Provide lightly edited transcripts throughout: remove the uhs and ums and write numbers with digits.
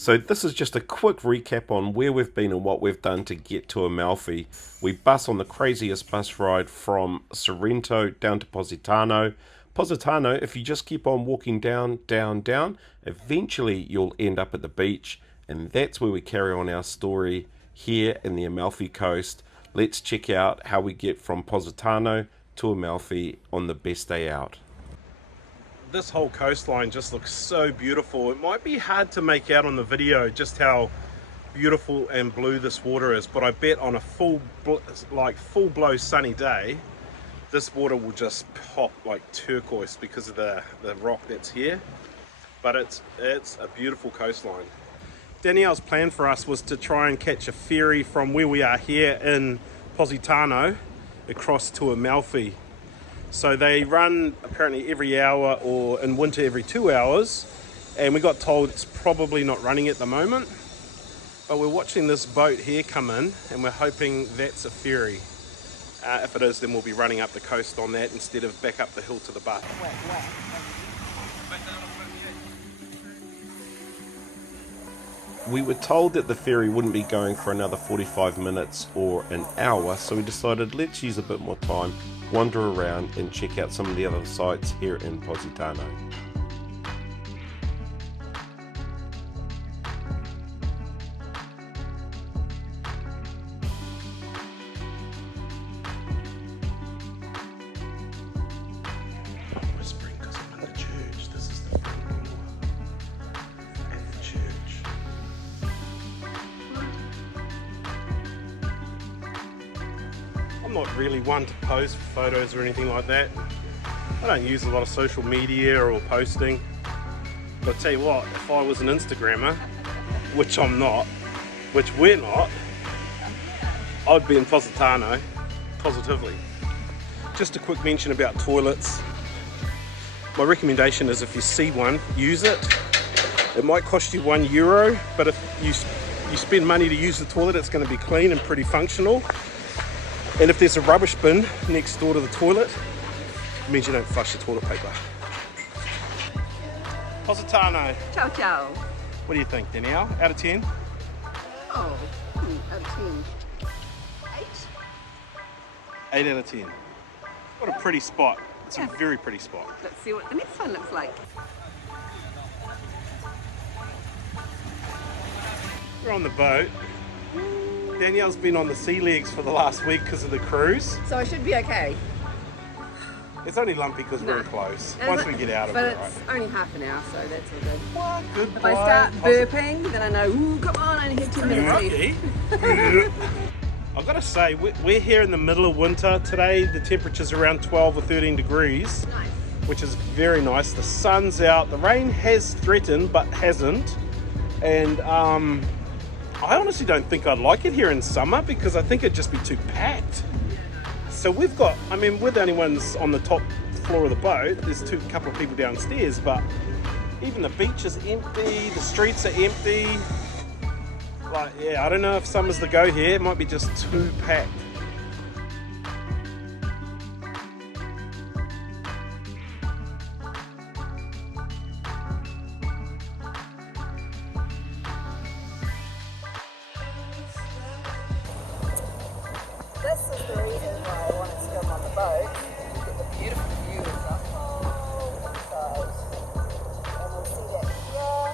So this is just a quick recap on where we've been and what we've done to get to Amalfi. We bus on the craziest bus ride from Sorrento down to Positano. Positano, if you just keep on walking down, eventually you'll end up at the beach, and that's where we carry on our story here in the Amalfi Coast. Let's check out how we get from Positano to Amalfi on the best day out. This whole coastline just looks so beautiful. It might be hard to make out on the video just how beautiful and blue this water is, but I bet on a full blow sunny day, this water will just pop like turquoise because of the rock that's here. But it's a beautiful coastline. Danielle's plan for us was to try and catch a ferry from where we are here in Positano across to Amalfi. So they run apparently every hour, or in winter every 2 hours, and we got told it's probably not running at the moment, but we're watching this boat here come in and we're hoping that's a ferry. If it is, then we'll be running up the coast on that instead of back up the hill to the bus. We were told that the ferry wouldn't be going for another 45 minutes or an hour, so we decided let's use a bit more time, wander around and check out some of the other sites here in Positano. I'm whispering because I'm in the church. This is the front door at the church. I'm not really one to pose for photos or anything like that. I don't use a lot of social media or posting. But I'll tell you what, if I was an Instagrammer, which I'm not, which we're not, I'd be in Positano, positively. Just a quick mention about toilets. My recommendation is if you see one, use it. It might cost you €1, but if you spend money to use the toilet, it's going to be clean and pretty functional. And if there's a rubbish bin next door to the toilet, it means you don't flush the toilet paper. Positano. Ciao, ciao. What do you think, Danielle? Out of 10? Oh, out of 10. 8? 8 out of 10. What a pretty spot. It's a very pretty spot. Let's see what the next one looks like. We're on the boat. Danielle's been on the sea legs for the last week because of the cruise. So I should be okay. It's only lumpy because we're close. Once we get out of it, but it's only half an hour, so that's all good. What? Good. If I start burping, then I know, ooh, come on, I only have 10 minutes left. I've got to say, we're here in the middle of winter today. The temperature's around 12 or 13 degrees, Nice. which is very nice. The sun's out. The rain has threatened, but hasn't. And I honestly don't think I'd like it here in summer because I think it'd just be too packed. So we've got, I mean, we're the only ones on the top floor of the boat. There's a couple of people downstairs, but even the beach is empty, the streets are empty. Like, yeah, I don't know if summer's the go here. It might be just too packed. This is the reason why I wanted to come on the boat. You get the beautiful view of the whole inside. And we'll see that here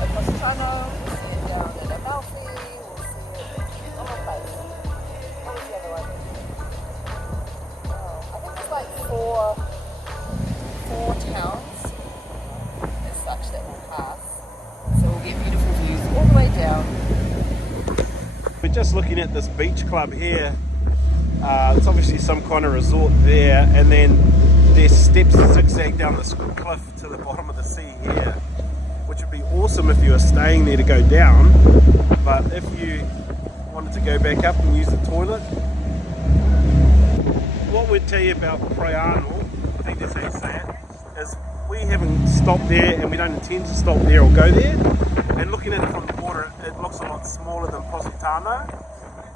at Positano, we'll see it down at Amalfi, we'll see it all over the place. What was the other one? I think there's like four towns as such that we'll pass. So we'll get beautiful views all the way down. We're just looking at this beach club here. It's obviously some kind of resort there, and then there's steps zigzag down this cliff to the bottom of the sea here, which would be awesome if you were staying there to go down, but if you wanted to go back up and use the toilet. What we'd tell you about Proiano, I think that's how you say it, is we haven't stopped there and we don't intend to stop there or go there, and looking at it from the water it looks a lot smaller than Positano.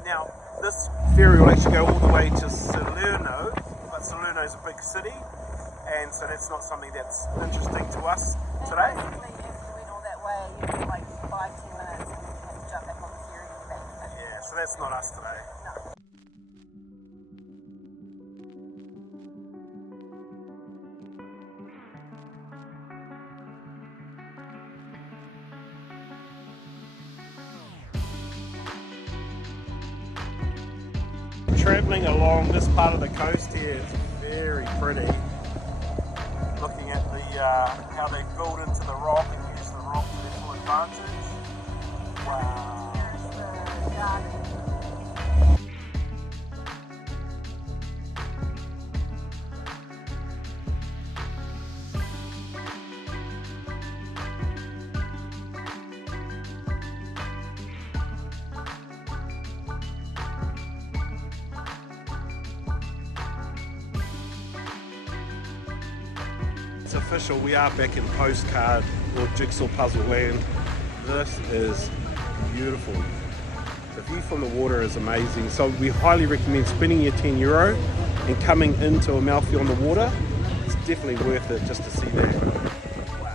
Now this ferry will actually go all the way to Salerno, but Salerno is a big city, and so that's not something that's interesting to us today. If you went all that way, you get like 5-10 minutes So that's not us today. Travelling along this part of the coast here is very pretty. Looking at the how they build into the rock and use the rock to their full advantage. Wow. It's official, we are back in postcard or jigsaw puzzle land. This is beautiful. The view from the water is amazing, so we highly recommend spending your €10 and coming into Amalfi on the water. It's definitely worth it just to see that. Wow.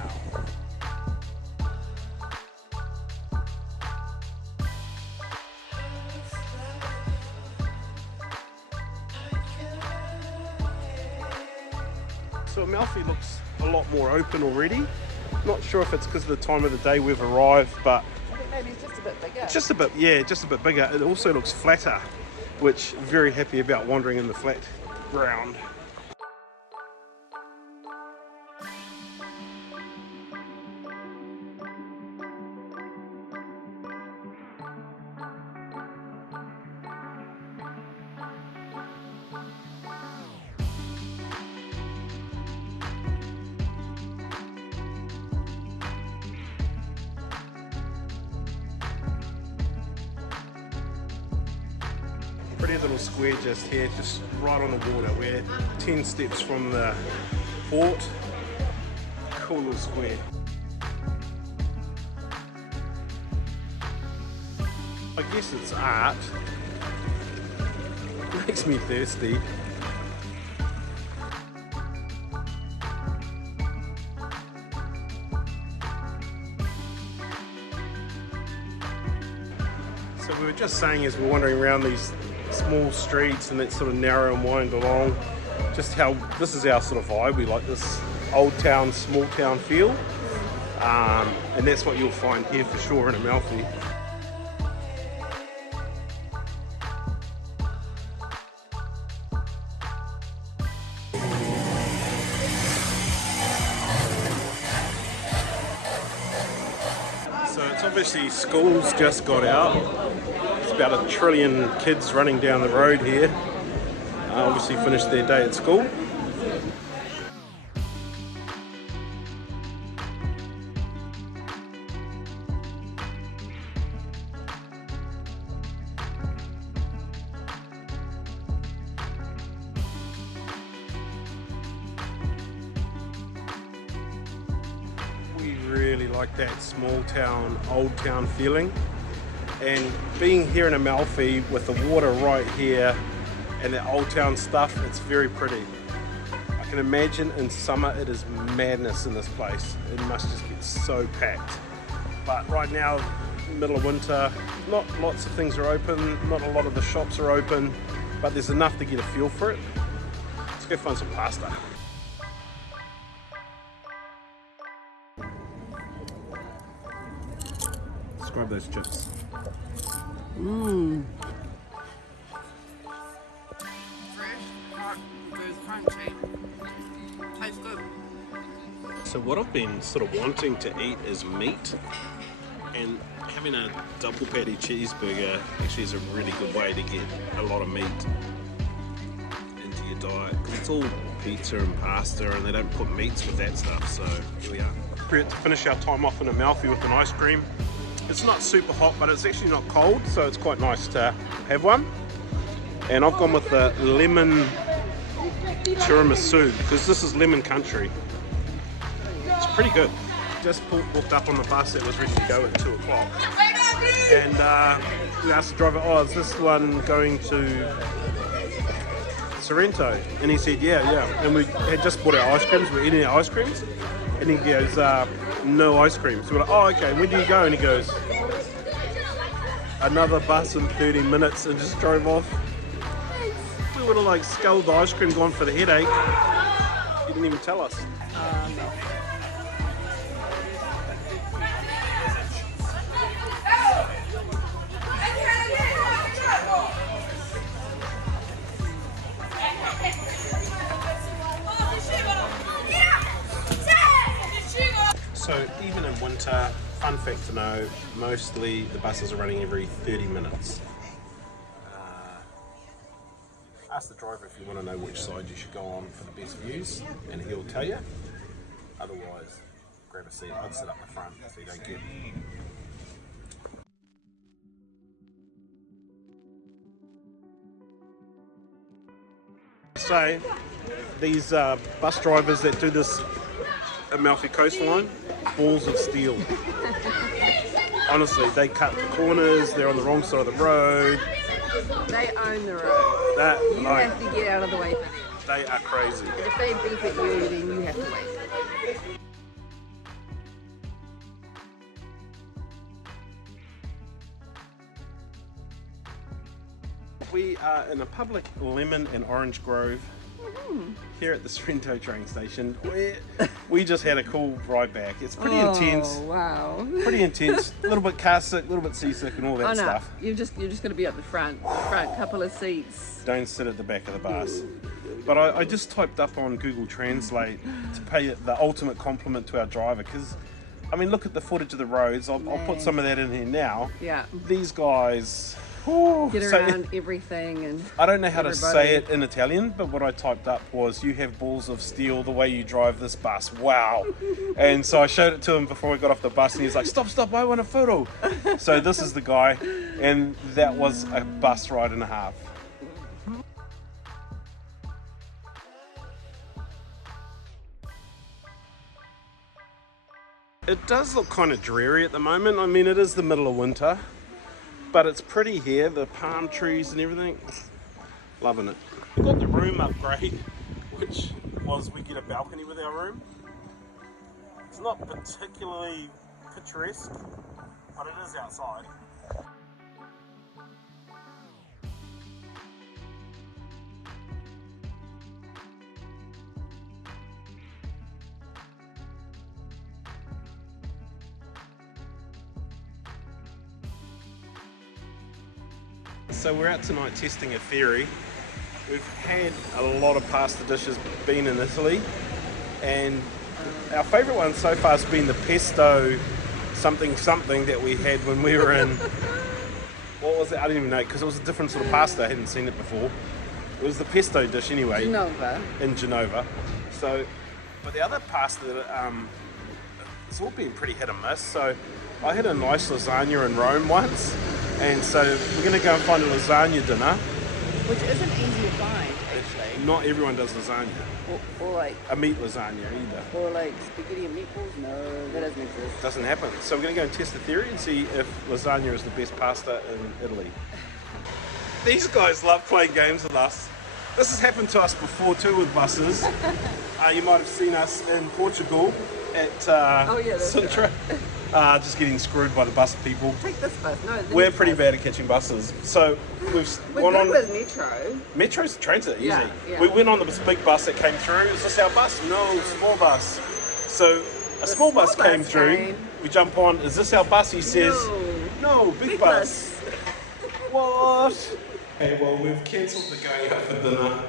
So Amalfi looks a lot more open already. Not sure if it's because of the time of the day we've arrived, but I think maybe it's just a bit bigger. just a bit, yeah, just a bit bigger. It also looks flatter, which I'm very happy about wandering in the flat ground. Pretty little square just here, just right on the water. We're 10 steps from the port. Cool little square. I guess it's art. Makes me thirsty. So we were just saying as we're wandering around these small streets and that sort of narrow and wind along, just how this is our sort of vibe. We like this old town, small town feel, and that's what you'll find here for sure in Amalfi. So it's obviously school's just got out. About 1 trillion kids running down the road here. Obviously finished their day at school. We really like that small town, old town feeling. And being here in Amalfi with the water right here and the old town stuff, it's very pretty. I can imagine in summer it is madness in this place. It must just get so packed. But right now, middle of winter, not lots of things are open, not a lot of the shops are open, but there's enough to get a feel for it. Let's go find some pasta. Describe those chips. Mmm. Fresh, hot, goes crunchy. Tastes good. So what I've been sort of wanting to eat is meat, and having a double patty cheeseburger actually is a really good way to get a lot of meat into your diet, because it's all pizza and pasta and they don't put meats with that stuff. So here we are. We're to finish our time off in Amalfi with an ice cream. It's not super hot, but it's actually not cold, so it's quite nice to have one. And I've gone with the lemon tiramisu, because this is lemon country. It's pretty good. Just walked up on the bus that was ready to go at 2 o'clock. And we asked the driver, oh, is this one going to Sorrento? And he said, yeah. And we had just bought our ice creams, we were eating our ice creams. And he goes, no ice cream. So we're like, oh, okay, when do you go? And he goes, another bus in 30 minutes and just drove off. We would have like sculled the ice cream, gone for the headache. You didn't even tell us. No. So even in winter, fun fact to know, mostly the buses are running every 30 minutes. Ask the driver if you want to know which side you should go on for the best views, and he'll tell you. Otherwise, grab a seat. I'd sit up the front so you don't get... So, these bus drivers that do this Amalfi coastline, balls of steel. Honestly, they cut the corners, they're on the wrong side of the road. They own the road. You have to get out of the way for them. They are crazy. And if they beep at you, then you have to wait. We are in a public lemon and orange grove here at the Sorrento train station. We just had a cool ride back. It's pretty intense. Wow. Pretty intense. A little bit car sick, a little bit seasick and all that stuff. You're just going to be at the front couple of seats. Don't sit at the back of the bus. But I just typed up on Google Translate to pay the ultimate compliment to our driver, because I mean, look at the footage of the roads. I'll put some of that in here now. Yeah. These guys get around everything, and I don't know how to say it in Italian, but what I typed up was, "You have balls of steel the way you drive this bus. Wow." And so I showed it to him before we got off the bus, and he's like, stop, I want a photo. So this is the guy, and that was a bus ride and a half. It does look kind of dreary at the moment. I mean, it is the middle of winter, but it's pretty here, the palm trees and everything. Loving it. We got the room upgrade, which was we get a balcony with our room. It's not particularly picturesque, but it is outside. So we're out tonight testing a ferry. We've had a lot of pasta dishes been in Italy, and our favourite one so far has been the pesto something that we had when we were in, what was it? I don't even know, because it was a different sort of pasta. I hadn't seen it before. It was the pesto dish anyway. In Genova. So, but the other pasta that it's all been pretty hit and miss. So I had a nice lasagna in Rome once, and so we're going to go and find a lasagna dinner. Which isn't easy to find, actually. Not everyone does lasagna. Or like... a meat lasagna either. Or like spaghetti and meatballs? No, that doesn't exist. Doesn't happen. So we're going to go and test the theory and see if lasagna is the best pasta in Italy. These guys love playing games with us. This has happened to us before too with buses. You might have seen us in Portugal at Sintra. Just getting screwed by the bus people. Take this bus. No, we're pretty bad at catching buses. So we're good with Metro. Metro's transit, easy. Yeah. We went on this big bus that came through. Is this our bus? No, small bus. So a small bus came through. We jump on. Is this our bus? He says, no, big bus. What? Okay, well, we've cancelled the going out for dinner.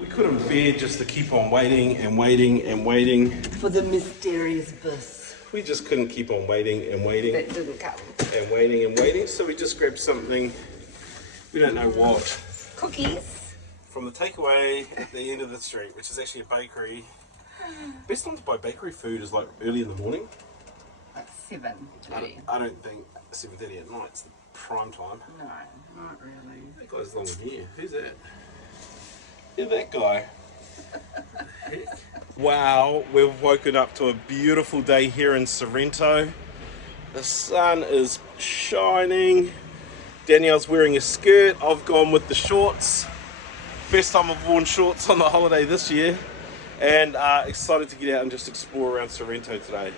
We couldn't bear just to keep on waiting and waiting and waiting. For the mysterious bus. We just couldn't keep on waiting and waiting. That didn't come. And waiting and waiting, so we just grabbed something, we don't know what. Cookies. From the takeaway at the end of the street, which is actually a bakery. Best time to buy bakery food is like early in the morning. Like 7:30. I don't think 7:30 at night, it's the prime time. No, not really. That guy's long hair. Who's that? Yeah, that guy. Wow, we've woken up to a beautiful day here in Sorrento. The sun is shining. Danielle's wearing a skirt. I've gone with the shorts. First time I've worn shorts on the holiday this year. And excited to get out and just explore around Sorrento today.